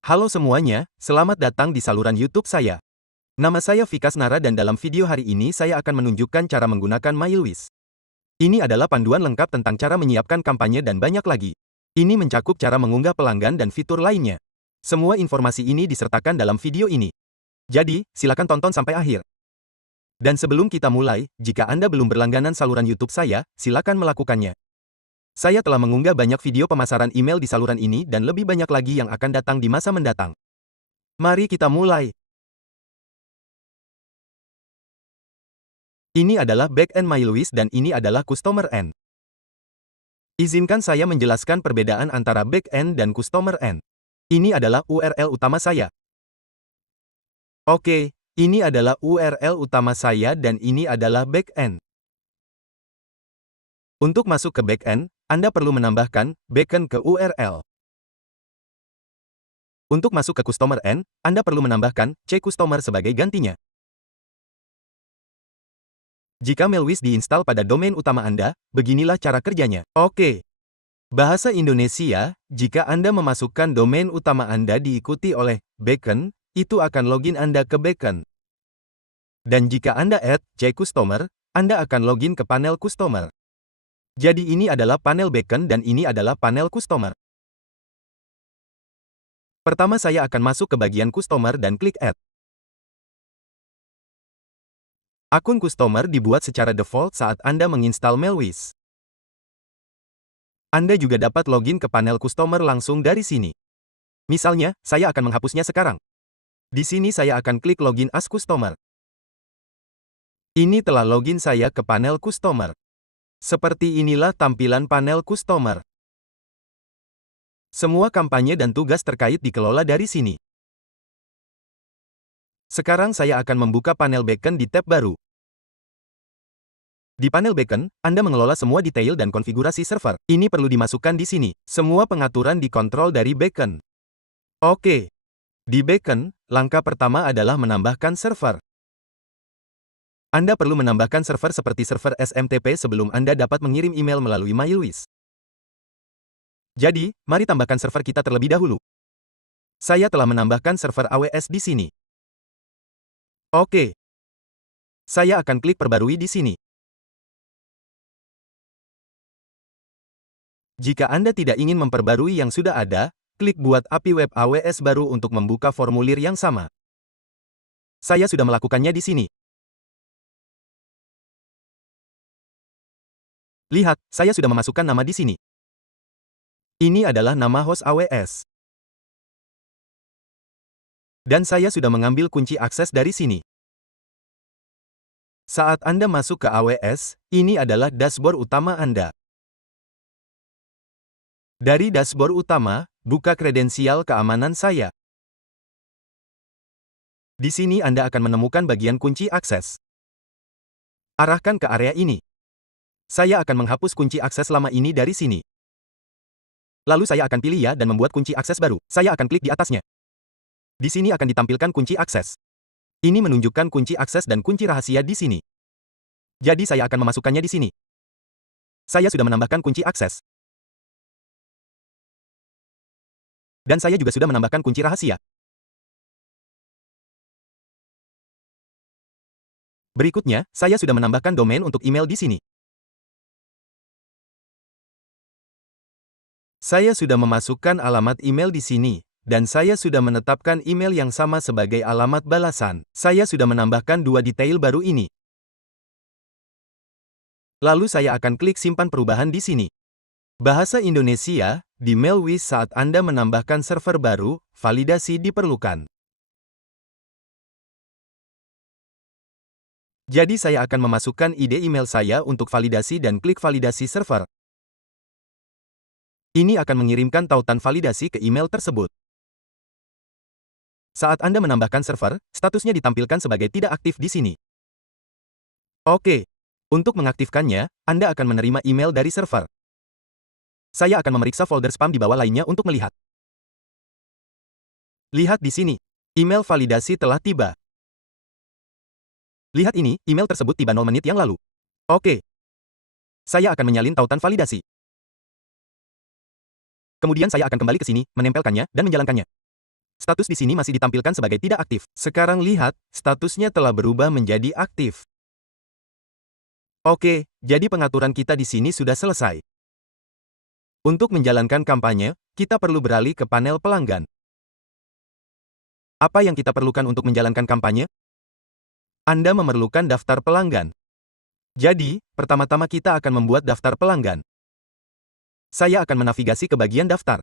Halo semuanya, selamat datang di saluran YouTube saya. Nama saya Vikas Nara dan dalam video hari ini saya akan menunjukkan cara menggunakan MaiList. Ini adalah panduan lengkap tentang cara menyiapkan kampanye dan banyak lagi. Ini mencakup cara mengunggah pelanggan dan fitur lainnya. Semua informasi ini disertakan dalam video ini. Jadi, silakan tonton sampai akhir. Dan sebelum kita mulai, jika Anda belum berlangganan saluran YouTube saya, silakan melakukannya. Saya telah mengunggah banyak video pemasaran email di saluran ini dan lebih banyak lagi yang akan datang di masa mendatang. Mari kita mulai. Ini adalah back-end MaiList dan ini adalah customer end. Izinkan saya menjelaskan perbedaan antara back-end dan customer end. Ini adalah URL utama saya. Oke, ini adalah URL utama saya dan ini adalah back-end. Untuk masuk ke back-end, Anda perlu menambahkan beacon ke URL. Untuk masuk ke customer end, Anda perlu menambahkan ccustomer sebagai gantinya. Jika MaiList diinstal pada domain utama Anda, beginilah cara kerjanya. Oke. Bahasa Indonesia, jika Anda memasukkan domain utama Anda diikuti oleh beacon, itu akan login Anda ke beacon. Dan jika Anda add ccustomer, Anda akan login ke panel customer. Jadi ini adalah panel beacon dan ini adalah panel customer. Pertama saya akan masuk ke bagian customer dan klik add. Akun customer dibuat secara default saat Anda menginstal MaiList. Anda juga dapat login ke panel customer langsung dari sini. Misalnya, saya akan menghapusnya sekarang. Di sini saya akan klik login as customer. Ini telah login saya ke panel customer. Seperti inilah tampilan panel customer. Semua kampanye dan tugas terkait dikelola dari sini. Sekarang saya akan membuka panel beacon di tab baru. Di panel beacon, Anda mengelola semua detail dan konfigurasi server. Ini perlu dimasukkan di sini. Semua pengaturan dikontrol dari beacon. Oke. Di beacon, langkah pertama adalah menambahkan server. Anda perlu menambahkan server seperti server SMTP sebelum Anda dapat mengirim email melalui MaiList. Jadi, mari tambahkan server kita terlebih dahulu. Saya telah menambahkan server AWS di sini. Oke. Saya akan klik perbarui di sini. Jika Anda tidak ingin memperbarui yang sudah ada, klik buat API web AWS baru untuk membuka formulir yang sama. Saya sudah melakukannya di sini. Lihat, saya sudah memasukkan nama di sini. Ini adalah nama host AWS. Dan saya sudah mengambil kunci akses dari sini. Saat Anda masuk ke AWS, ini adalah dashboard utama Anda. Dari dashboard utama, buka kredensial keamanan saya. Di sini Anda akan menemukan bagian kunci akses. Arahkan ke area ini. Saya akan menghapus kunci akses lama ini dari sini. Lalu saya akan pilih ya dan membuat kunci akses baru. Saya akan klik di atasnya. Di sini akan ditampilkan kunci akses. Ini menunjukkan kunci akses dan kunci rahasia di sini. Jadi saya akan memasukkannya di sini. Saya sudah menambahkan kunci akses. Dan saya juga sudah menambahkan kunci rahasia. Berikutnya, saya sudah menambahkan domain untuk email di sini. Saya sudah memasukkan alamat email di sini, dan saya sudah menetapkan email yang sama sebagai alamat balasan. Saya sudah menambahkan dua detail baru ini. Lalu saya akan klik simpan perubahan di sini. Bahasa Indonesia, di MaiList saat Anda menambahkan server baru, validasi diperlukan. Jadi saya akan memasukkan ID email saya untuk validasi dan klik validasi server. Ini akan mengirimkan tautan validasi ke email tersebut. Saat Anda menambahkan server, statusnya ditampilkan sebagai tidak aktif di sini. Oke. Untuk mengaktifkannya, Anda akan menerima email dari server. Saya akan memeriksa folder spam di bawah lainnya untuk melihat. Lihat di sini. Email validasi telah tiba. Lihat ini, email tersebut tiba 0 menit yang lalu. Oke. Saya akan menyalin tautan validasi. Kemudian saya akan kembali ke sini, menempelkannya, dan menjalankannya. Status di sini masih ditampilkan sebagai tidak aktif. Sekarang lihat, statusnya telah berubah menjadi aktif. Oke, jadi pengaturan kita di sini sudah selesai. Untuk menjalankan kampanye, kita perlu beralih ke panel pelanggan. Apa yang kita perlukan untuk menjalankan kampanye? Anda memerlukan daftar pelanggan. Jadi, pertama-tama kita akan membuat daftar pelanggan. Saya akan menavigasi ke bagian daftar.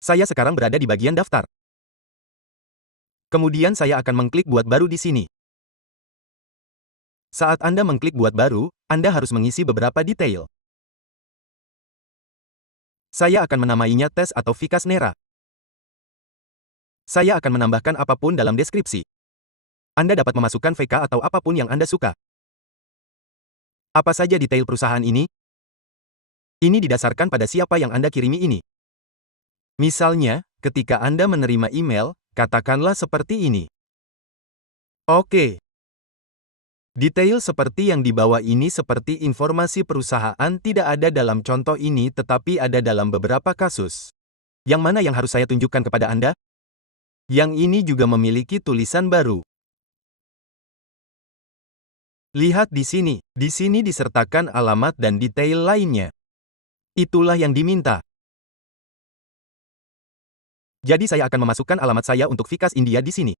Saya sekarang berada di bagian daftar. Kemudian saya akan mengklik buat baru di sini. Saat Anda mengklik buat baru, Anda harus mengisi beberapa detail. Saya akan menamainya tes atau Vikas Nera. Saya akan menambahkan apapun dalam deskripsi. Anda dapat memasukkan VK atau apapun yang Anda suka. Apa saja detail perusahaan ini? Ini didasarkan pada siapa yang Anda kirimi ini. Misalnya, ketika Anda menerima email, katakanlah seperti ini. Oke. Detail seperti yang di bawah ini seperti informasi perusahaan tidak ada dalam contoh ini tetapi ada dalam beberapa kasus. Yang mana yang harus saya tunjukkan kepada Anda? Yang ini juga memiliki tulisan baru. Lihat di sini. Di sini disertakan alamat dan detail lainnya. Itulah yang diminta. Jadi saya akan memasukkan alamat saya untuk Vikas India di sini.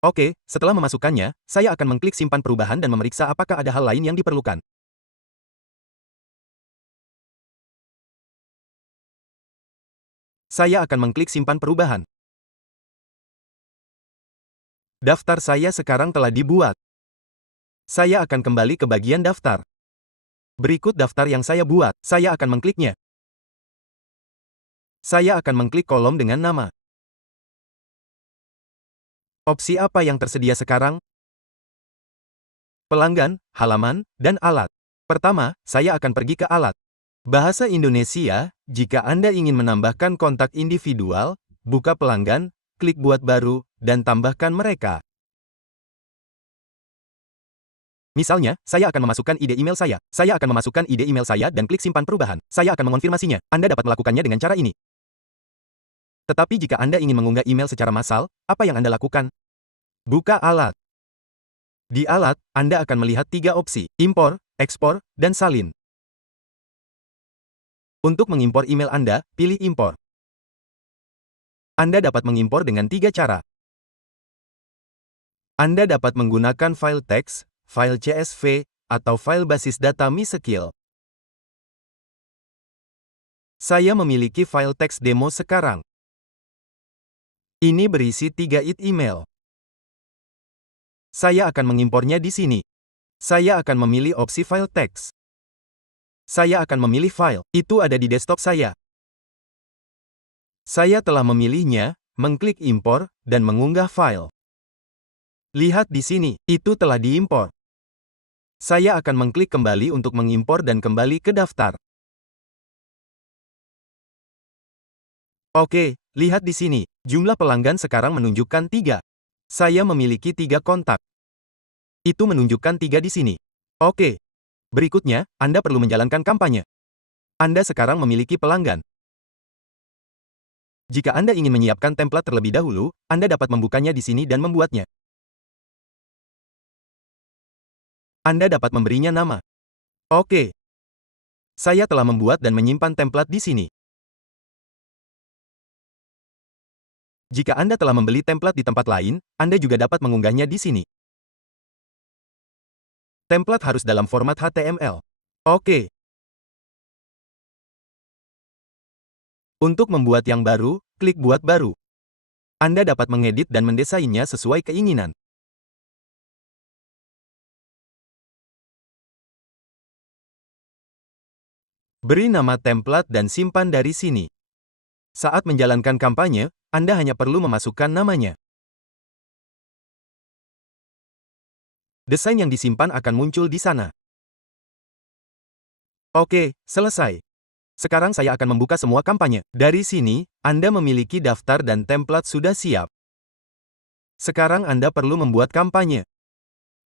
Oke, setelah memasukkannya, saya akan mengklik simpan perubahan dan memeriksa apakah ada hal lain yang diperlukan. Saya akan mengklik simpan perubahan. Daftar saya sekarang telah dibuat. Saya akan kembali ke bagian daftar. Berikut daftar yang saya buat. Saya akan mengkliknya. Saya akan mengklik kolom dengan nama. Opsi apa yang tersedia sekarang? Pelanggan, halaman, dan alat. Pertama, saya akan pergi ke alat. Bahasa Indonesia, jika Anda ingin menambahkan kontak individual, buka pelanggan, klik buat baru, dan tambahkan mereka. Misalnya, saya akan memasukkan ide email saya. Saya akan memasukkan ide email saya dan klik simpan perubahan. Saya akan mengonfirmasinya. Anda dapat melakukannya dengan cara ini. Tetapi jika Anda ingin mengunggah email secara massal, apa yang Anda lakukan? Buka alat. Di alat, Anda akan melihat 3 opsi, impor, ekspor, dan salin. Untuk mengimpor email Anda, pilih impor. Anda dapat mengimpor dengan 3 cara. Anda dapat menggunakan file teks, file CSV, atau file basis data MySQL. Saya memiliki file teks demo sekarang. Ini berisi 3 email. Saya akan mengimpornya di sini. Saya akan memilih opsi file teks. Saya akan memilih file. Itu ada di desktop saya. Saya telah memilihnya, mengklik impor, dan mengunggah file. Lihat di sini, itu telah diimpor. Saya akan mengklik kembali untuk mengimpor dan kembali ke daftar. Oke, lihat di sini. Jumlah pelanggan sekarang menunjukkan 3. Saya memiliki 3 kontak. Itu menunjukkan 3 di sini. Oke. Berikutnya, Anda perlu menjalankan kampanye. Anda sekarang memiliki pelanggan. Jika Anda ingin menyiapkan template terlebih dahulu, Anda dapat membukanya di sini dan membuatnya. Anda dapat memberinya nama. Oke. Saya telah membuat dan menyimpan template di sini. Jika Anda telah membeli template di tempat lain, Anda juga dapat mengunggahnya di sini. Template harus dalam format HTML. Oke. Untuk membuat yang baru, klik buat baru. Anda dapat mengedit dan mendesainnya sesuai keinginan. Beri nama template dan simpan dari sini. Saat menjalankan kampanye, Anda hanya perlu memasukkan namanya. Desain yang disimpan akan muncul di sana. Oke, selesai. Sekarang saya akan membuka semua kampanye. Dari sini, Anda memiliki daftar dan template sudah siap. Sekarang Anda perlu membuat kampanye.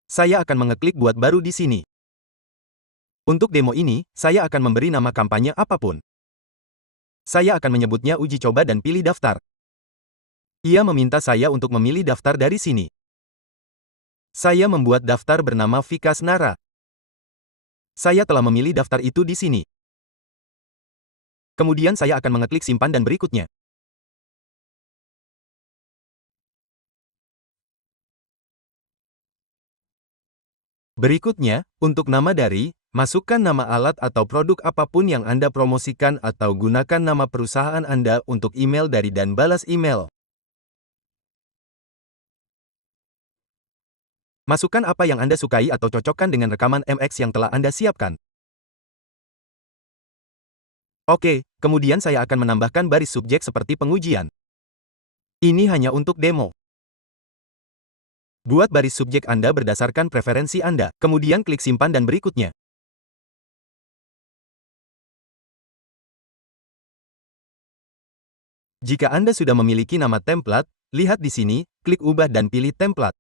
Saya akan mengeklik buat baru di sini. Untuk demo ini, saya akan memberi nama kampanye apapun. Saya akan menyebutnya uji coba dan pilih daftar. Ia meminta saya untuk memilih daftar dari sini. Saya membuat daftar bernama Vikas Nara. Saya telah memilih daftar itu di sini. Kemudian saya akan mengeklik simpan dan berikutnya. Berikutnya, untuk nama dari, masukkan nama alat atau produk apapun yang Anda promosikan atau gunakan nama perusahaan Anda untuk email dari dan balas email. Masukkan apa yang Anda sukai atau cocokkan dengan rekaman MX yang telah Anda siapkan. Oke, kemudian saya akan menambahkan baris subjek seperti pengujian. Ini hanya untuk demo. Buat baris subjek Anda berdasarkan preferensi Anda, kemudian klik simpan dan berikutnya. Jika Anda sudah memiliki nama template, lihat di sini, klik ubah dan pilih template.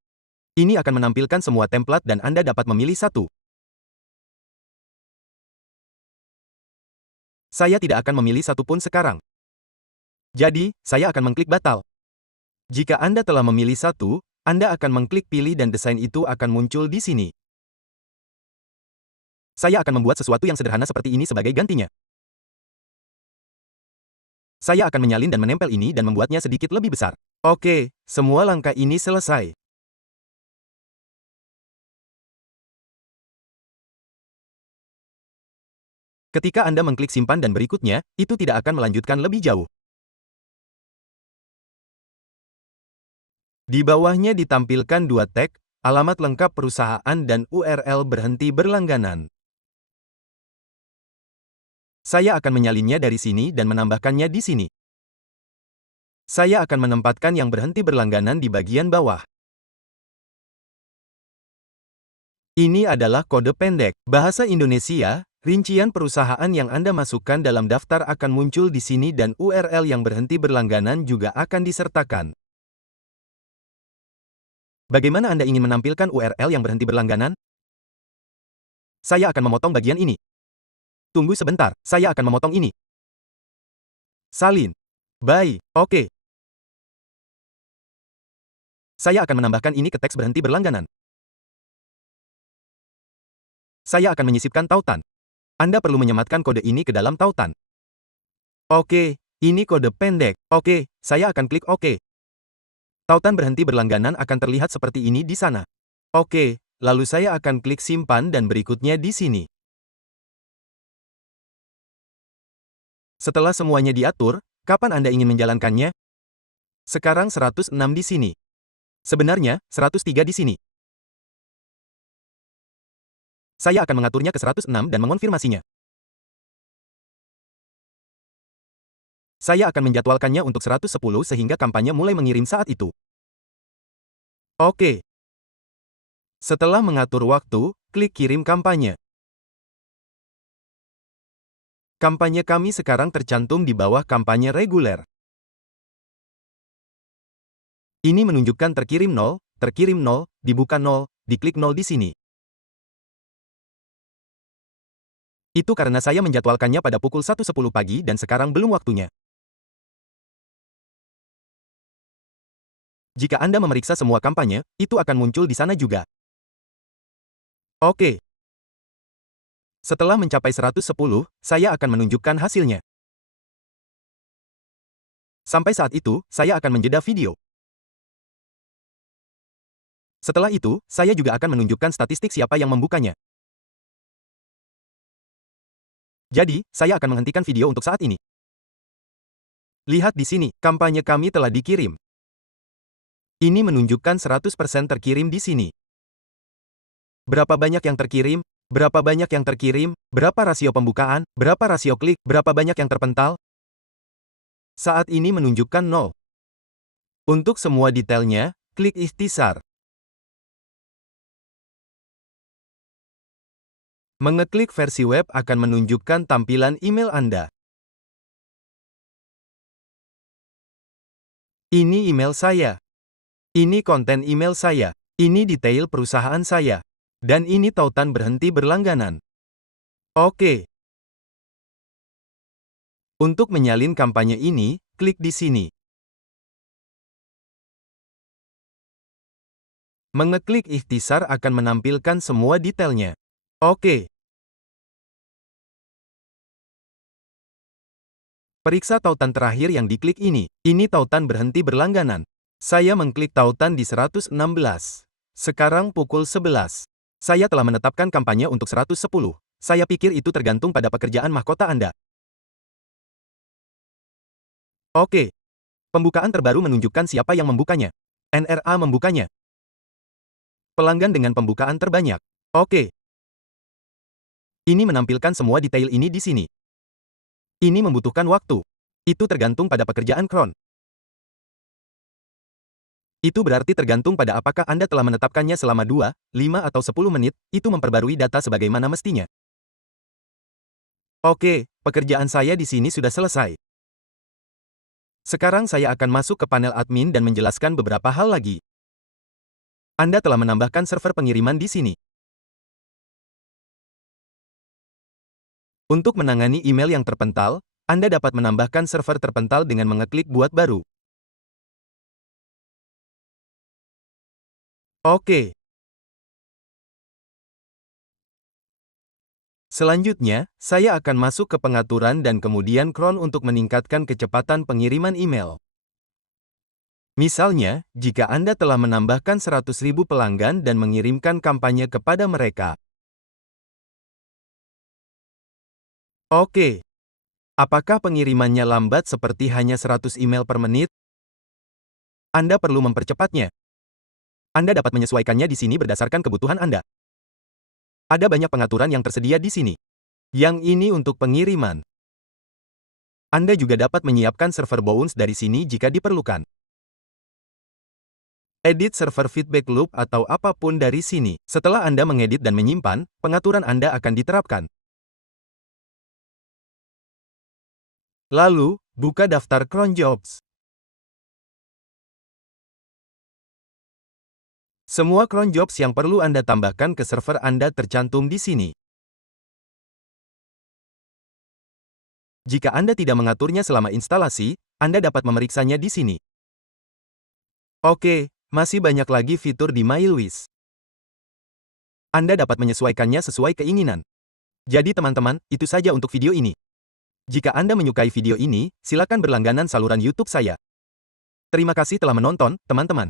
Ini akan menampilkan semua template dan Anda dapat memilih satu. Saya tidak akan memilih satu pun sekarang. Jadi, saya akan mengklik batal. Jika Anda telah memilih satu, Anda akan mengklik pilih dan desain itu akan muncul di sini. Saya akan membuat sesuatu yang sederhana seperti ini sebagai gantinya. Saya akan menyalin dan menempel ini dan membuatnya sedikit lebih besar. Oke, semua langkah ini selesai. Ketika Anda mengklik simpan dan berikutnya, itu tidak akan melanjutkan lebih jauh. Di bawahnya ditampilkan dua tag, alamat lengkap perusahaan dan URL berhenti berlangganan. Saya akan menyalinnya dari sini dan menambahkannya di sini. Saya akan menempatkan yang berhenti berlangganan di bagian bawah. Ini adalah kode pendek. Bahasa Indonesia, rincian perusahaan yang Anda masukkan dalam daftar akan muncul di sini dan URL yang berhenti berlangganan juga akan disertakan. Bagaimana Anda ingin menampilkan URL yang berhenti berlangganan? Saya akan memotong bagian ini. Tunggu sebentar, saya akan memotong ini. Salin. Baik, oke. Saya akan menambahkan ini ke teks berhenti berlangganan. Saya akan menyisipkan tautan. Anda perlu menyematkan kode ini ke dalam tautan. Oke, ini kode pendek. Oke, saya akan klik OK. Tautan berhenti berlangganan akan terlihat seperti ini di sana. Oke, lalu saya akan klik simpan dan berikutnya di sini. Setelah semuanya diatur, kapan Anda ingin menjalankannya? Sekarang 106 di sini. Sebenarnya, 103 di sini. Saya akan mengaturnya ke 106 dan mengonfirmasinya. Saya akan menjadwalkannya untuk 110 sehingga kampanye mulai mengirim saat itu. Oke. Setelah mengatur waktu, klik kirim kampanye. Kampanye kami sekarang tercantum di bawah kampanye reguler. Ini menunjukkan terkirim 0, dibuka 0, diklik 0 di sini. Itu karena saya menjadwalkannya pada pukul 1.10 pagi dan sekarang belum waktunya. Jika Anda memeriksa semua kampanye, itu akan muncul di sana juga. Oke. Setelah mencapai 110, saya akan menunjukkan hasilnya. Sampai saat itu, saya akan menjeda video. Setelah itu, saya juga akan menunjukkan statistik siapa yang membukanya. Jadi, saya akan menghentikan video untuk saat ini. Lihat di sini, kampanye kami telah dikirim. Ini menunjukkan 100% terkirim di sini. Berapa banyak yang terkirim? Berapa banyak yang terkirim? Berapa rasio pembukaan? Berapa rasio klik? Berapa banyak yang terpental? Saat ini menunjukkan 0. Untuk semua detailnya, klik ikhtisar. Mengeklik versi web akan menunjukkan tampilan email Anda. Ini email saya. Ini konten email saya. Ini detail perusahaan saya. Dan ini tautan berhenti berlangganan. Oke. Untuk menyalin kampanye ini, klik di sini. Mengeklik ikhtisar akan menampilkan semua detailnya. Oke. Periksa tautan terakhir yang diklik ini. Ini tautan berhenti berlangganan. Saya mengklik tautan di 116. Sekarang pukul 11. Saya telah menetapkan kampanye untuk 110. Saya pikir itu tergantung pada pekerjaan mahkota Anda. Oke. Pembukaan terbaru menunjukkan siapa yang membukanya. NRA membukanya. Pelanggan dengan pembukaan terbanyak. Oke. Ini menampilkan semua detail ini di sini. Ini membutuhkan waktu. Itu tergantung pada pekerjaan cron. Itu berarti tergantung pada apakah Anda telah menetapkannya selama 2, 5 atau 10 menit, itu memperbarui data sebagaimana mestinya. Oke, pekerjaan saya di sini sudah selesai. Sekarang saya akan masuk ke panel admin dan menjelaskan beberapa hal lagi. Anda telah menambahkan server pengiriman di sini. Untuk menangani email yang terpental, Anda dapat menambahkan server terpental dengan mengeklik buat baru. Oke. Selanjutnya, saya akan masuk ke pengaturan dan kemudian cron untuk meningkatkan kecepatan pengiriman email. Misalnya, jika Anda telah menambahkan 100.000 pelanggan dan mengirimkan kampanye kepada mereka. Oke. Apakah pengirimannya lambat seperti hanya 100 email per menit? Anda perlu mempercepatnya. Anda dapat menyesuaikannya di sini berdasarkan kebutuhan Anda. Ada banyak pengaturan yang tersedia di sini. Yang ini untuk pengiriman. Anda juga dapat menyiapkan server bounce dari sini jika diperlukan. Edit server feedback loop atau apapun dari sini. Setelah Anda mengedit dan menyimpan, pengaturan Anda akan diterapkan. Lalu, buka daftar cron jobs. Semua cron jobs yang perlu Anda tambahkan ke server Anda tercantum di sini. Jika Anda tidak mengaturnya selama instalasi, Anda dapat memeriksanya di sini. Oke, masih banyak lagi fitur di MailWiz. Anda dapat menyesuaikannya sesuai keinginan. Jadi teman-teman, itu saja untuk video ini. Jika Anda menyukai video ini, silakan berlangganan saluran YouTube saya. Terima kasih telah menonton, teman-teman.